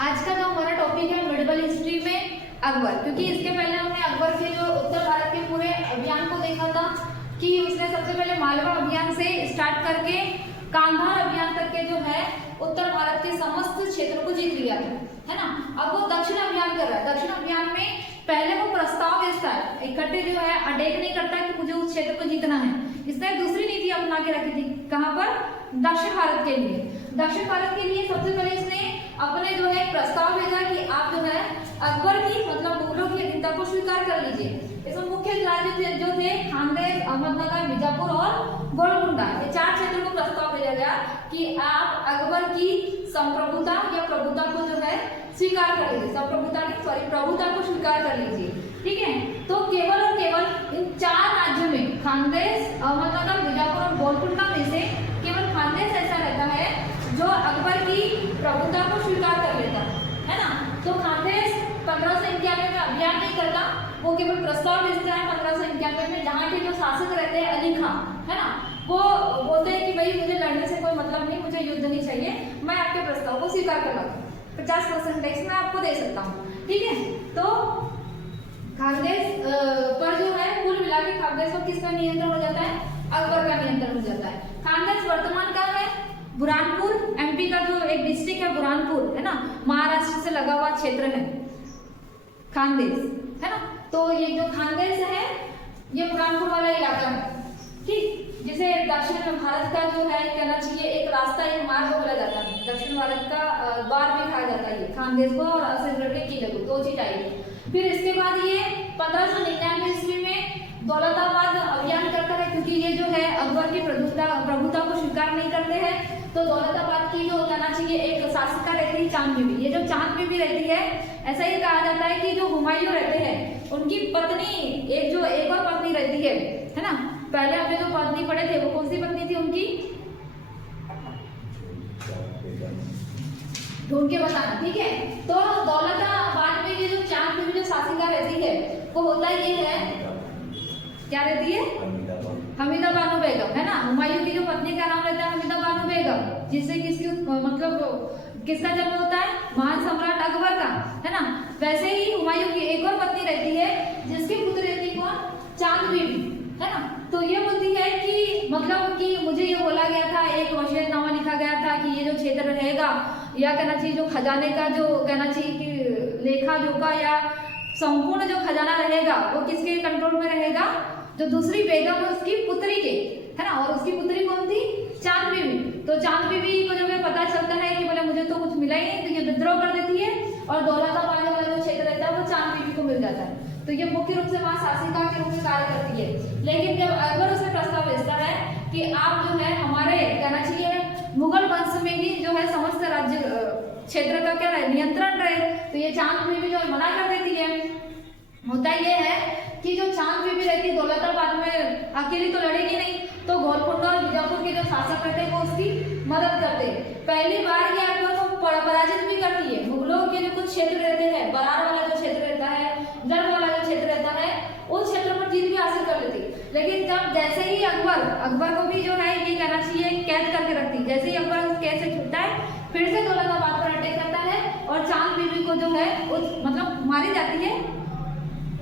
आज का जो हमारा टॉपिक है मेडिवल हिस्ट्री में अकबर, क्योंकि इसके पहले हमने अकबर के जो उत्तर भारत के पूरे अभियान को देखा था कि उसने सबसे पहले मालवा अभियान से स्टार्ट करके कांधार अभियान तक के जो है उत्तर भारत के समस्त क्षेत्र को जीत लिया था, है ना। अब वो दक्षिण अभियान कर रहा है। दक्षिण अभियान में पहले वो प्रस्ताव भेजता है, इकट्ठे जो है अटैक नहीं करता कि मुझे उस क्षेत्र को जीतना है। इसने दूसरी नीति अपना के रखी थी, कहां पर? दक्षिण भारत के लिए। दक्षिण भारत के लिए सबसे पहले इसने अपने जो है प्रस्ताव भेजा कि आप जो है अकबर की मतलब मुगलों की अधीनता को स्वीकार कर लीजिए। इसमें मुख्य राज्य जो थे खानदेश, अहमदनगर, बीजापुर और गोलकुंडा, ये 4 क्षेत्रों को प्रस्ताव भेजा गया कि आप अकबर की संप्रभुता या प्रभुता को जो है स्वीकार कर लीजिए। संप्रभुता नहीं, सॉरी, प्रभुता को स्वीकार कर लीजिए, ठीक है। तो केवल और केवल इन 4 राज्यों में खानदेश, अहमदनगर, बीजापुर और गोलकुंडा में से केवल खानदेश ऐसा रहता है जो अकबर की प्रभुता को स्वीकार कर लेता है ना। तो खानदेश 1591 में अभियान नहीं करता, वो केवल प्रस्ताव भेजता है 1591 में। जहाँ के जो शासक रहते हैं अली खां, है ना, वो बोलते हैं कि भाई मुझे लड़ने से कोई मतलब नहीं, मुझे युद्ध नहीं चाहिए, मैं आपके प्रस्ताव को स्वीकार कर लेता हूँ, 50% टैक्स मैं आपको दे सकता हूँ, ठीक है। तो खानदेश पर जो है कुल मिला के खानदेश पर किसका नियंत्रण हो जाता है? अकबर का नियंत्रण हो जाता है। खानदेश वर्तमान का है बुरहानपुर, एमपी का जो एक डिस्ट्रिक्ट है बुरहानपुर, है ना, महाराष्ट्र से लगा हुआ क्षेत्र है खानदेश, है ना। तो ये जो खानदेश है ये बुरहानपुर वाला इलाका है, ठीक, जिसे दक्षिण भारत का जो है कहना चाहिए एक रास्ता, एक मार्ग बोला जाता है। दक्षिण भारत का द्वार भी कहा जाता है खानदेश को, और असलगढ़ के किले को, 2 चीज आई। फिर इसके बाद ये 1599 ईस्वी में दौलताबाद अभियान करता है, क्योंकि ये जो है अकबर की प्रभुता को स्वीकार नहीं करते हैं। तो दौलताबाद की जो कहना चाहिए एक शासिका रहती है चांद बीबी। ये जो चांद बीबी रहती है, ऐसा ही कहा जाता है कि जो हुमायूं रहते हैं उनकी पत्नी, एक और पत्नी रहती है ना। पहले हमने जो पत्नी पढ़े थे वो कौन सी पत्नी थी उनकी, ढूंढ के बताना, ठीक है। तो दौलताबाद में ये जो चांद बीबी जो शासिका रहती है वो होता ये है, क्या रहती है? हमीदा बानो बेगम, है ना। हुमायूं की जो पत्नी का नाम रहता है हमीदा बानो बेगम, जिससे मतलब किसका जन्म होता है? महान सम्राट अकबर का, है ना। वैसे ही हुमायूं की एक और पत्नी रहती है जिसकी पुत्र रहती है कौन? चांद बीबी, है ना। तो ये बोलती है कि मतलब कि मुझे ये बोला गया था, एक वसीयतनामा लिखा गया था कि ये जो क्षेत्र रहेगा, या कहना चाहिए जो खजाने का जो कहना चाहिए कि लेखा जोखा या संपूर्ण जो खजाना रहेगा वो किसके कंट्रोल में रहेगा? जो दूसरी बेगम है उसकी पुत्री के, है ना। और उसकी पुत्री कौन थी? चांद बीबी। तो चांद बीबी को जब ये पता चलता है कि बोले मुझे तो कुछ मिला ही नहीं, तो ये विद्रोह कर देती है और दौलताबाद वाला जो क्षेत्र रहता है वो चांद बीबी को मिल जाता है। तो ये मुख्य रूप से वहां शासिका के रूप में कार्य करती है। लेकिन जब अकबर उसे प्रस्ताव भेजता है कि आप जो है हमारे कहना चाहिए मुगल वंश में ही जो है समस्त राज्य क्षेत्र का क्या रहे, नियंत्रण रहे, तो ये चांद बीबी जो मना कर देती है। होता ये है कि जो चांद बीबी रहती है दौलताबाद में अकेली तो लड़ेगी नहीं, तो गोलकुंडा और बीजापुर के जो शासक रहते हैं वो उसकी मदद करते हैं। पहली बार ये अकबर को पराजित भी करती है। मुगलों के जो कुछ क्षेत्र रहते हैं, बरार वाला जो क्षेत्र रहता है, जर वाला जो क्षेत्र रहता है, उस क्षेत्र पर जीत भी हासिल कर लेती। लेकिन जब जैसे ही अकबर को भी जो है ये कहना चाहिए कैद करके रखती, जैसे ही अकबर उस कैद से छूटता है फिर से दौलताबाद पर अटैक करता है और चांद बीबी को जो है मतलब मारी जाती है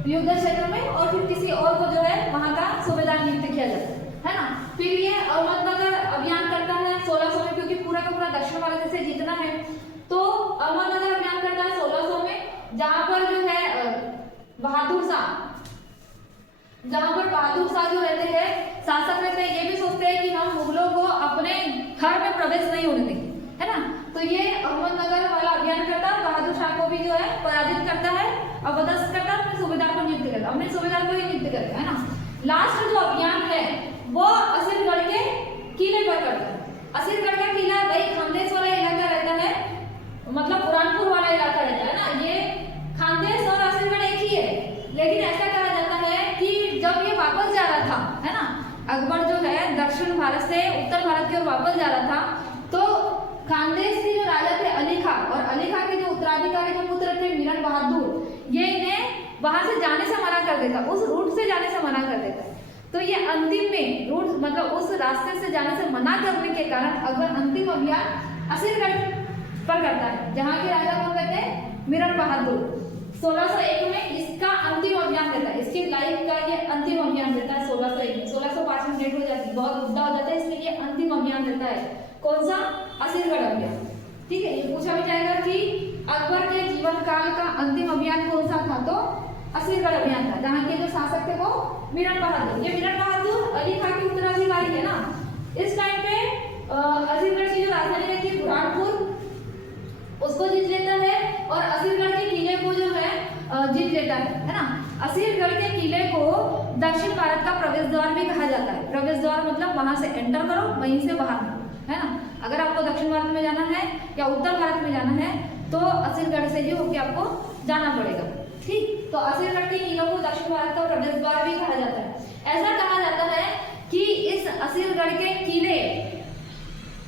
युद्ध क्षेत्र में, और फिर किसी और को जो है वहां का सूबेदार नियुक्त किया जाता है ना। फिर ये अहमदनगर अभियान करता है 1600 में, क्योंकि पूरा का पूरा दक्षिण भारत से जीतना है। तो अहमदनगर अभियान करता है 1600 में, जहां पर जो है बहादुर शाह जो रहते हैं शासक रहते हैं, ये भी सोचते हैं कि हम मुगलों को अपने घर में प्रवेश नहीं होने देंगे, है ना। तो ये अहमदनगर वाला अभियान करता है, बहादुर शाह को भी जो है पराजित करता है और पदस्थ करता है, अपने सूबेदार को नियुक्त करता है, अपने सूबेदार को ही नियुक्त करता है ना। लास्ट जो अभियान है वो असीरगढ़ के किले पर करता है। असीरगढ़ का किला भाई खानदेश वाला इलाका रहता है, मतलब बुरहानपुर वाला इलाका रहता है ना। ये खानदेश और असीरगढ़ एक ही है, लेकिन ऐसा कहा जाता है कि जब ये वापस जा रहा था, है ना, अकबर जो है दक्षिण भारत से उत्तर भारत की ओर वापस जा रहा था, तो खानदेश के जो राजा थे अली खां, और अली खां के जो उत्तराधिकारी जो पुत्र थे मिरण बहादुर, ये इन्हें वहां से जाने से मना कर देता, उस रूट से जाने से मना कर देता। तो ये अंतिम में रूट मतलब उस रास्ते से जाने से मना करने के कारण अकबर अंतिम अभियान असीरगढ़ पर करता है, जहाँ के राजा कौन कहते हैं, मिरण बहादुर। 1601 में इसका अंतिम अभियान रहता है, इसकी लाइफ का ये अंतिम अभियान रहता है 1601 में। 1605 में डेट हो जाती है, बहुत मुद्दा हो जाता है, इसलिए ये अंतिम अभियान रहता है। कौन सा, असीरगढ़ अभियान। ठीक है, ये पूछा भी जाएगा कि अकबर के जीवन काल का अंतिम अभियान कौन सा था, तो असीरगढ़ अभियान था, जहाँ के जो शासक थे वो मिरण बहादुर। ये मिरण बहादुर अली खान के उत्तराधिकारी है ना। इस टाइम पे असीरगढ़ की जो राजधानी रहती है बुरहानपुर, उसको जीत लेता है और असीरगढ़ के किले को जो है जीत लेता है ना। असीरगढ़ के किले को दक्षिण भारत का प्रवेश द्वार भी कहा जाता है। प्रवेश द्वार मतलब वहां से एंटर करो, वहीं से बाहर निकलो, है ना। अगर आपको दक्षिण भारत में जाना है या उत्तर भारत में जाना है तो असीरगढ़ से ही होकर आपको जाना पड़ेगा। ठीक, तो असीरगढ़ के किलों को दक्षिण भारत का प्रवेश द्वार भी कहा जाता है। ऐसा कहा जाता है कि इस असीरगढ़ के किले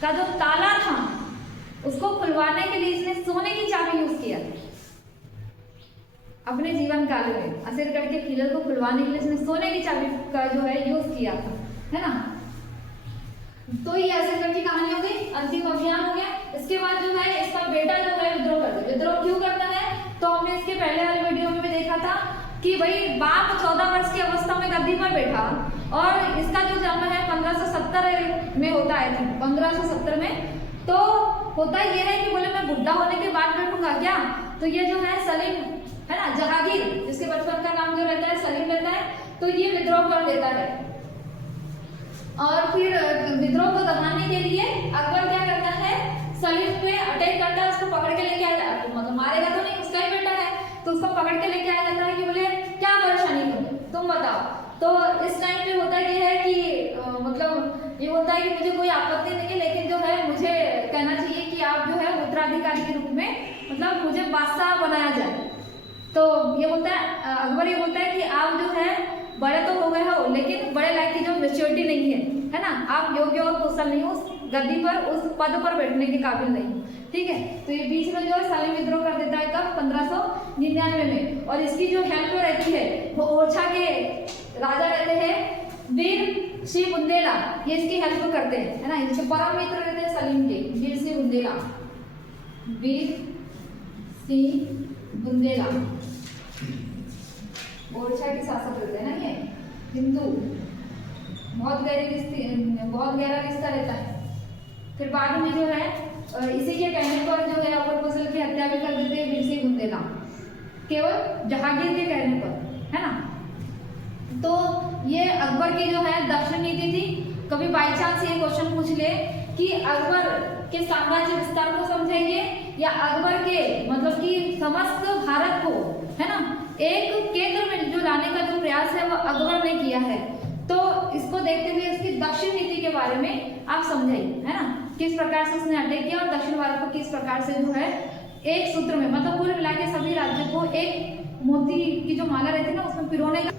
का जो ताला था उसको खुलवाने के लिए इसने सोने की चाबी यूज किया अपने जीवन काल में। असीरगढ़ के किले को खुलवाने के लिए इसने सोने की चाबी का जो है यूज किया था, है ना। तो ये असीरगढ़ की कहानी हो गई, अंतिम अभियान हो गया। इसके बाद जो है इसका बेटा जो है विद्रोह करता है। विद्रोह क्यों करता है, तो हमने इसके पहले वाले वीडियो में भी देखा था कि भाई बाप 14 वर्ष की अवस्था में गद्दी पर बैठा और इसका जो जन्म है 1570 में होता है, 1570 में। तो होता ये है कि बोले मैं बुढ़ा होने के बाद बैठूंगा क्या, तो ये जो है सलीम है ना, जहांगीर, जिसके बचपन का नाम जो रहता है सलीम रहता है, तो ये विद्रोह कर देता है। और फिर विद्रोह को दबाने के लिए अकबर क्या करता है, सलीम पे अटैक करता है, उसको पकड़ के लेके आया, मतलब मारेगा तो नहीं, उसका ही बेटा है, तो उसको पकड़ के लेके आया जाता है कि बोले क्या परेशानी है तुम बताओ। तो इस टाइम पे होता ये है कि मतलब ये होता है कि मुझे कोई आपत्ति नहीं है, लेकिन जो है मुझे कहना चाहिए कि आप जो है उत्तराधिकारी के रूप में मतलब मुझे बादशाह बनाया जाए। तो ये बोलता है अकबर, ये बोलता है कि आप जो है बड़े तो हो गए हो लेकिन बड़े लायक की जो मैच्योरिटी नहीं है ना, आप योग्य और कुशल नहीं हो उस गद्दी पर, उस पद पर बैठने के काबिल नहीं। ठीक है, तो ये बीच में जो है सलीम विद्रोह कर देता है कब, 1599 में। और इसकी जो हेल्प रहती है वो ओरछा के राजा रहते हैं वीर सिंह बुंदेला, ये इसकी हेल्प करते हैं, है ना। इनके परम मित्र रहते हैं सलीम के, वीर सिंह बुंदेला, वीर सिंह बुंदेला ओरछा के शासक रहते हैं ना। ये हिंदू, बहुत गहरा रिश्ता रहता है। फिर बाद में जो है इसी के कहने पर जो है अकबर फजल की हत्या भी कर देते हैं वीर सिंह बुंदेला, केवल जहांगीर के कहने पर, है ना। तो ये अकबर की जो है दक्षिण नीति थी। कभी बाई चांस ये क्वेश्चन पूछ ले कि अकबर के साम्राज्य विस्तार को समझेंगे या अकबर के मतलब कि समस्त भारत को, है ना, एक केंद्र में जो लाने का जो प्रयास है वो अकबर ने किया है। तो इसको देखते हुए इसकी दक्षिण नीति के बारे में आप समझाइए, है ना, किस प्रकार से उसने अटैक किया और दक्षिण भारत को किस प्रकार से जो है एक सूत्र में, मतलब कुल मिला के सभी राज्यों को एक मोती की जो माला रहती है ना उसमें पिरोने का